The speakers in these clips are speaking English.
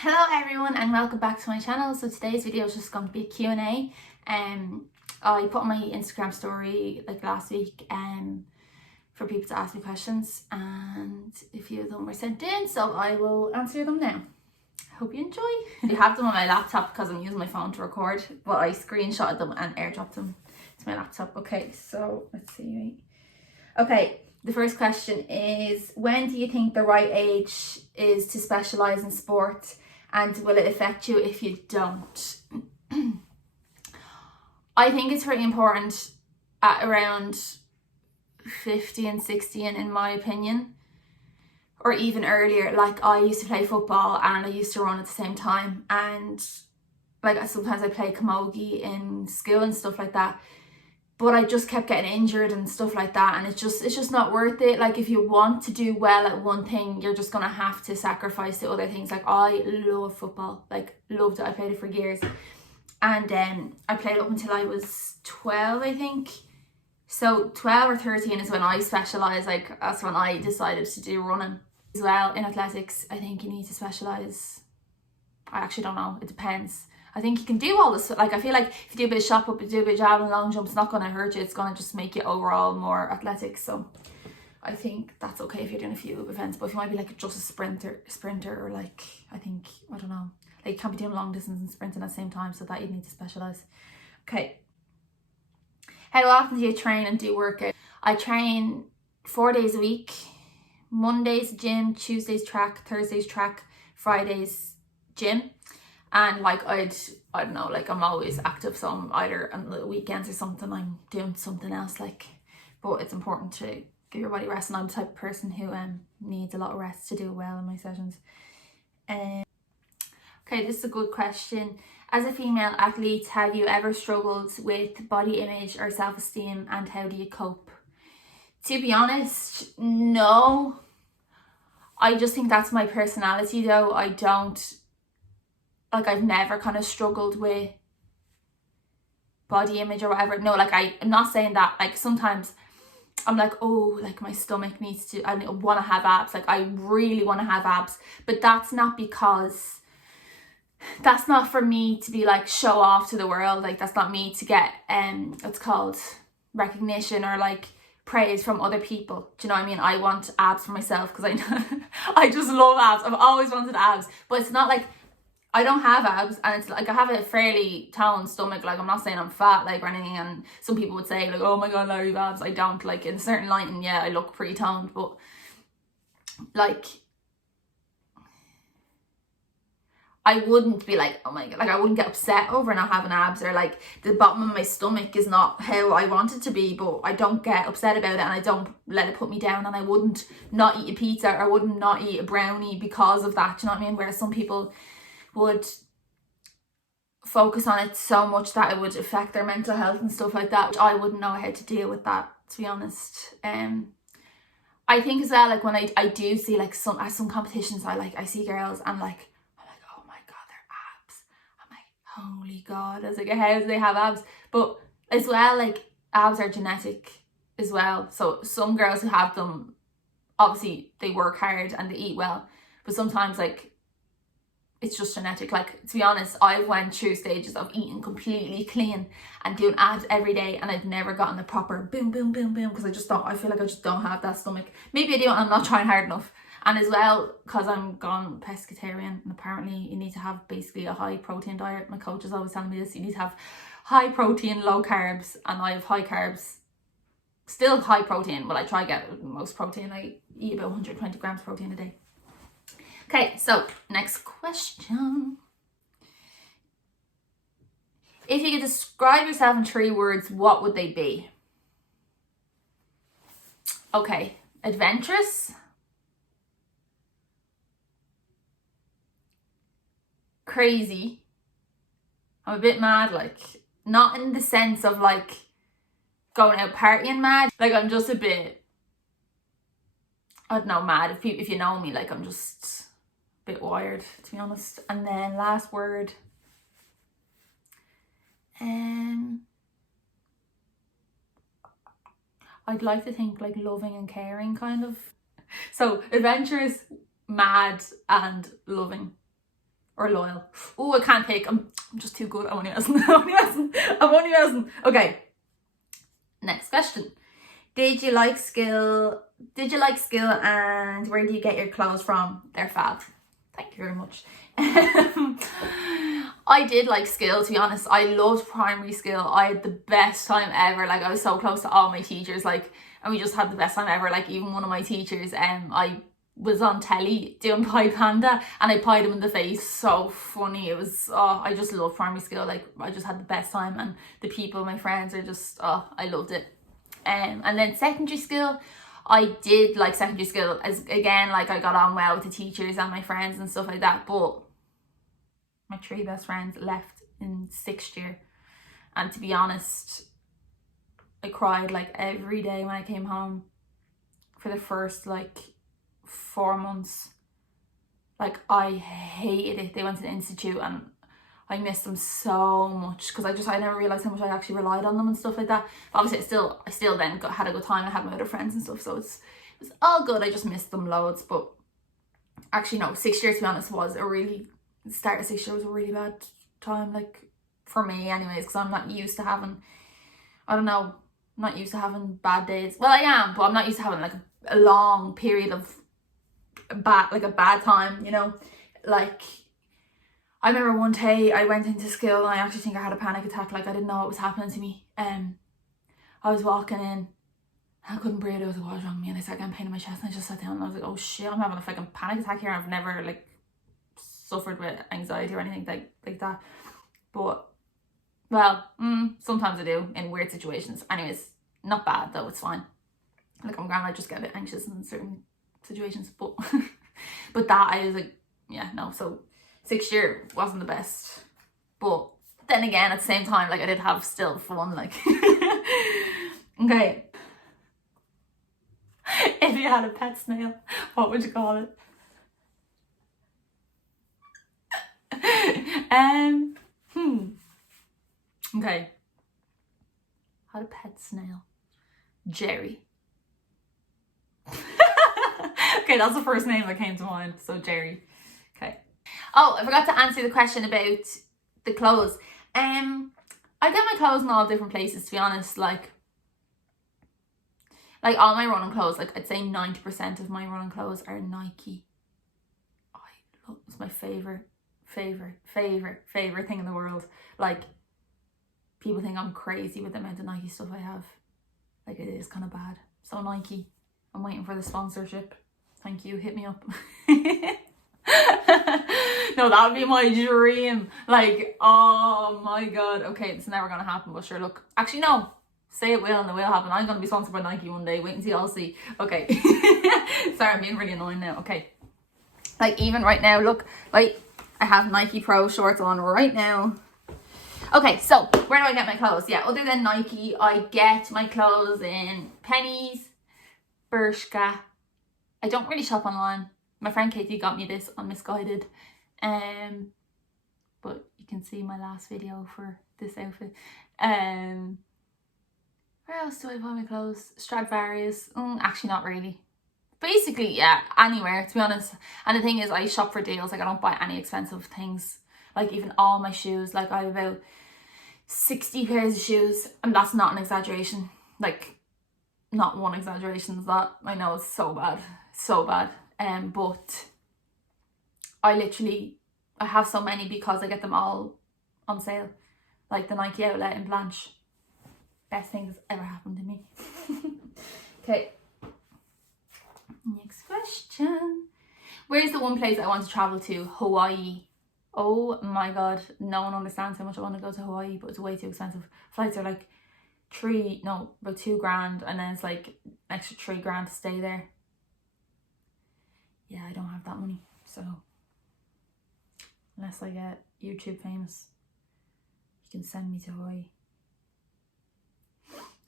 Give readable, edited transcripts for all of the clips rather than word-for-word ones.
Hello everyone and welcome back to my channel. So today's video is just going to be a Q&A. I put on my Instagram story like last week for people to ask me questions, and a few of them were sent in, so I will answer them now. Hope you enjoy. I have them on my laptop because I'm using my phone to record, but I screenshotted them and airdropped them to my laptop. Okay, so let's see. Okay, the first question is, when do you think the right age is to specialise in sport, and will it affect you if you don't? I think it's pretty important at around 50 and 60, and in my opinion, or even earlier. Like, I used to play football and I used to run at the same time, and like sometimes I play camogie in school and stuff like that, but I just kept getting injured and stuff like that, and it's just not worth it. Like, if you want to do well at one thing, you're just gonna have to sacrifice the other things. Like, I love football, like loved it. I played it for years, and I played up until I was 12, I think. So 12 or 13 is when I specialised. Like, that's when I decided to do running as well. In athletics, I think you need to specialise. I actually don't know, it depends. I think you can do all this. Like, I feel like if you do a bit of shot put, do a bit of javelin, long jump, it's not going to hurt you. It's going to just make you overall more athletic. So I think that's okay if you're doing a few events. But if you might be like just a sprinter, or like, I don't know, like you can't be doing long distance and sprinting at the same time, so that you need to specialise. Okay. How often do you train and do workout? I train 4 days a week. Mondays gym, Tuesdays track, Thursdays track, Fridays gym. And like, I don't know, like I'm always active, so I'm either on the weekends or something, I'm doing something else, like, but it's important to give your body rest, and I'm the type of person who needs a lot of rest to do well in my sessions. Okay, this is a good question. As a female athlete, have you ever struggled with body image or self-esteem, and how do you cope? To be honest, no. I just think that's my personality though. I've never kind of struggled with body image or whatever. No, like, I'm not saying that. Like, sometimes I'm like, oh, like my stomach needs to, I want to have abs. Like, I really want to have abs. But that's not for me to be like show off to the world. Like, that's not me to get what's called recognition or like praise from other people. Do you know what I mean? I want abs for myself because I just love abs. I've always wanted abs, but it's not like I don't have abs, and it's like I have a fairly toned stomach. Like, I'm not saying I'm fat, like, or anything, and some people would say like, oh my god, Larry, you have abs. I don't. Like, in a certain light, and yeah, I look pretty toned, but like, I wouldn't be like, oh my god, like, I wouldn't get upset over not having abs, or like the bottom of my stomach is not how I want it to be, but I don't get upset about it, and I don't let it put me down, and I wouldn't not eat a pizza, or I wouldn't not eat a brownie because of that. Do you know what I mean? Whereas some people would focus on it so much that it would affect their mental health and stuff like that, which I wouldn't know how to deal with that, to be honest. I think as well, like, when I do see like some competitions, I see girls, and like, I'm like, oh my god, their abs. I'm like, holy god. I was like, how do they have abs? But as well, like, abs are genetic as well. So some girls who have them, obviously they work hard and they eat well, but sometimes, like, it's just genetic. Like, to be honest, I've went through stages of eating completely clean and doing abs every day, and I've never gotten the proper boom, boom, boom, boom, because I feel like I just don't have that stomach. Maybe I do, and I'm not trying hard enough. And as well, because I'm gone pescatarian, and apparently you need to have basically a high protein diet. My coach is always telling me this. You need to have high protein, low carbs, and I have high carbs, still high protein. Well, I try to get most protein. I eat about 120 grams protein a day. Okay, so next question. If you could describe yourself in 3 words, what would they be? Okay, adventurous, crazy. I'm a bit mad, like, not in the sense of like going out partying mad. Like, I'm just a bit, I don't know, mad. If you know me, like, I'm just bit wired, to be honest. And then last word, I'd like to think like loving and caring, kind of. So adventurous, mad, and loving. or loyal? Oh, I can't pick. I'm just too good. I'm only messing. I'm only messing. Okay. Next question. Did you like Skill? And where do you get your clothes from? They're fab. Thank you very much. I did like Skill, to be honest. I loved primary Skill. I had the best time ever. Like, I was so close to all my teachers, like, and we just had the best time ever. Like, even one of my teachers, I was on telly doing Pie Panda, and I pied him in the face. So funny. It was, I just love primary Skill. Like, I just had the best time, and the people, my friends, are just, I loved it. And then secondary School, I did like secondary school, as again, like, I got on well with the teachers and my friends and stuff like that, but my 3 best friends left in 6th year, and to be honest, I cried like every day when I came home for the first like 4 months. Like, I hated it. They went to the institute and I missed them so much, because I never realised how much I actually relied on them and stuff like that. But obviously I still then had a good time. I had my other friends and stuff, so it was all good. I just missed them loads. But actually no, 6th year, to be honest, was a really, the start of 6th year was a really bad time, like, for me anyways, because I'm not used to having, I don't know, I'm not used to having bad days. Well, I am, but I'm not used to having like a long period of a bad time, you know. Like, I remember one day I went into school and I actually think I had a panic attack. Like, I didn't know what was happening to me. I was walking in, I couldn't breathe. I was like, what was wrong with me? And I started getting pain in my chest, and I just sat down and I was like, oh shit, I'm having a fucking panic attack here. I've never like suffered with anxiety or anything like that. But, well, sometimes I do in weird situations. Anyways, not bad though, it's fine. Like, I'm grand, I just get a bit anxious in certain situations. But but that, I was like, yeah, no. So 6th year wasn't the best, but then again, at the same time, like, I did have still fun, like. Okay. If you had a pet snail, what would you call it? Okay. Had a pet snail. Jerry. Okay, that's the first name that came to mind, so Jerry. Okay. Oh, I forgot to answer the question about the clothes. I get my clothes in all different places, to be honest. Like all my running clothes, like, I'd say 90% of my running clothes are Nike. It's my favorite thing in the world. Like, people think I'm crazy with the amount of Nike stuff I have. Like, it is kind of bad. So Nike, I'm waiting for the sponsorship. Thank you, hit me up. No, that would be my dream. Like, oh my god. Okay, it's never gonna happen, but sure, look. Actually, no. Say it will and it will happen. I'm gonna be sponsored by Nike one day. Wait and see, I'll see. Okay. Sorry, I'm being really annoying now. Okay. Like, even right now, look. Like, I have Nike Pro shorts on right now. Okay, so where do I get my clothes? Yeah, other than Nike, I get my clothes in Pennies, Bershka. I don't really shop online. My friend Katie got me this on Missguided. But you can see my last video for this outfit. Where else do I buy my clothes? Stradivarius. Actually, not really. Basically, yeah, anywhere, to be honest. And the thing is, I shop for deals. Like, I don't buy any expensive things. Like, even all my shoes. Like, I have about 60 pairs of shoes. And that's not an exaggeration. Like, not one exaggeration is that. I know, it's so bad. So bad. But I have so many because I get them all on sale. Like the Nike outlet in Blanche. Best thing that's ever happened to me. Okay. Next question. Where's the one place I want to travel to? Hawaii. Oh my god. No one understands how much I want to go to Hawaii, but it's way too expensive. Flights are like about $2,000, and then it's like extra $3,000 to stay there. Yeah, I don't have that money, so unless I get YouTube famous, you can send me to Hawaii.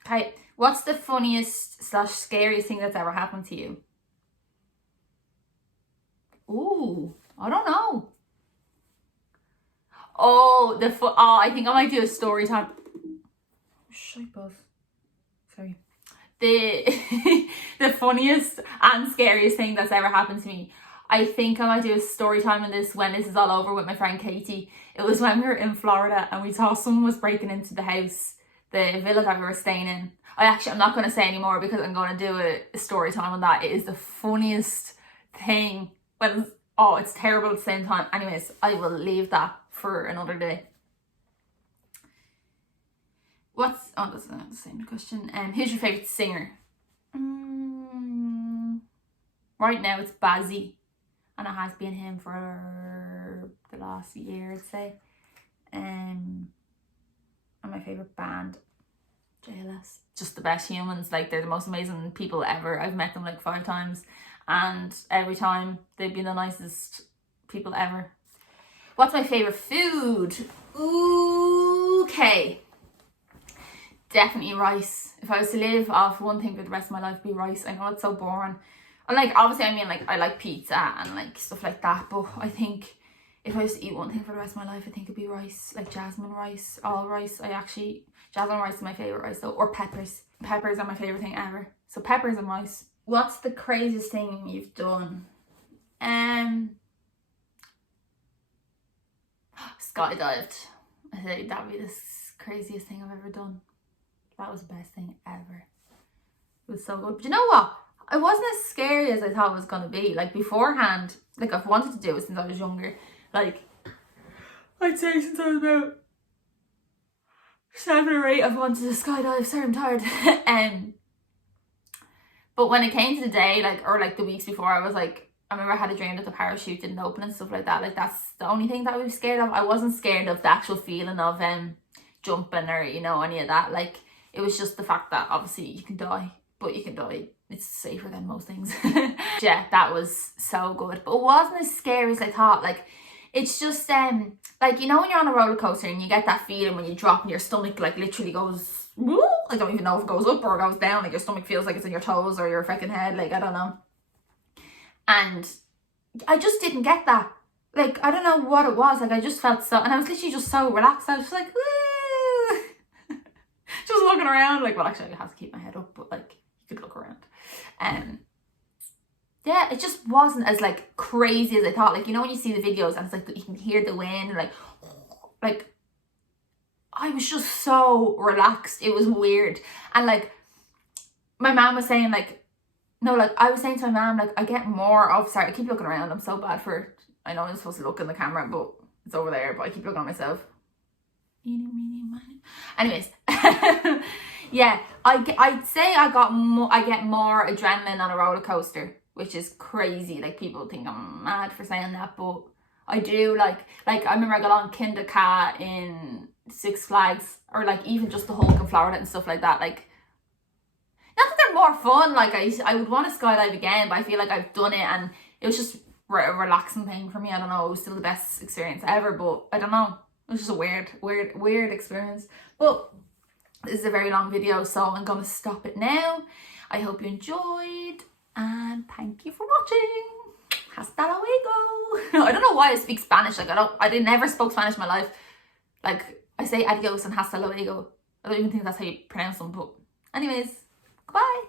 Okay, what's the funniest / scariest thing that's ever happened to you? Ooh, I don't know. Oh, I think I might do a story time. Shite buzz. Sorry. The funniest and scariest thing that's ever happened to me. I think I might do a story time on this when this is all over with my friend Katie. It was when we were in Florida and we thought someone was breaking into the house, the villa that we were staying in. I'm not going to say anymore because I'm going to do a story time on that. It is the funniest thing. Well, it's terrible at the same time. Anyways, I will leave that for another day. That's not the same question. Who's your favourite singer? Right now it's Bazzi, and it has been him for the last year, I'd say. And my favourite band, JLS. Just the best humans. Like, they're the most amazing people ever. I've met them like 5 times, and every time they've been the nicest people ever. What's my favourite food? Okay. Definitely rice. If I was to live off one thing for the rest of my life, it'd be rice. I know it's so boring. And like, obviously, I mean, like, I like pizza and like stuff like that, but I think if I was to eat one thing for the rest of my life, I think it'd be rice. Like jasmine rice, all rice. Jasmine rice is my favourite rice though, or peppers. Peppers are my favourite thing ever. So peppers and rice. What's the craziest thing you've done? Skydived. I think that'd be the craziest thing I've ever done. That was the best thing ever. It was so good. But you know what? It wasn't as scary as I thought it was going to be. Like, beforehand, like, I've wanted to do it since I was younger. Like, I'd say since I was about 7 or 8, I've wanted to skydive. Sorry, I'm tired. But when it came to the day, like, or like the weeks before, I was like, I remember I had a dream that the parachute didn't open and stuff like that. Like, that's the only thing that I was scared of. I wasn't scared of the actual feeling of jumping or, you know, any of that. Like, it was just the fact that obviously you can die, but you can die. It's safer than most things. Yeah, that was so good. But it wasn't as scary as I thought. Like, it's just, like, you know when you're on a roller coaster and you get that feeling when you drop and your stomach, like, literally goes, woo! I don't even know if it goes up or goes down. Like, your stomach feels like it's in your toes or your freaking head. Like, I don't know. And I just didn't get that. Like, I don't know what it was. Like, I just felt so, and I was literally just so relaxed. I was just like, woo! Just looking around. Like, well, actually, I have to keep my head up, but like, you could look around. Yeah, it just wasn't as like crazy as I thought. Like, you know when you see the videos and it's like you can hear the wind, like I was just so relaxed. It was weird. And like my mom was saying, like, no, like I was saying to my mom, like, I get more of, sorry, I keep looking around. I'm so bad for, I know I'm supposed to look in the camera, but it's over there, but I keep looking at myself. Anyways, yeah, I'd say I get more adrenaline on a roller coaster, which is crazy. Like, people think I'm mad for saying that, but I do. Like I remember I got on Kinder Ka in Six Flags, or like even just the Hulk in Florida and stuff like that. Like, not that they're more fun. Like, I would want to skydive again, but I feel like I've done it and it was just a relaxing thing for me. I don't know. It was still the best experience ever, but I don't know. It was just a weird experience. But this is a very long video, so I'm going to stop it now. I hope you enjoyed, and thank you for watching. Hasta luego. I don't know why I speak Spanish. Like, I never spoke Spanish in my life. Like, I say adios and hasta luego. I don't even think that's how you pronounce them, but anyways, bye.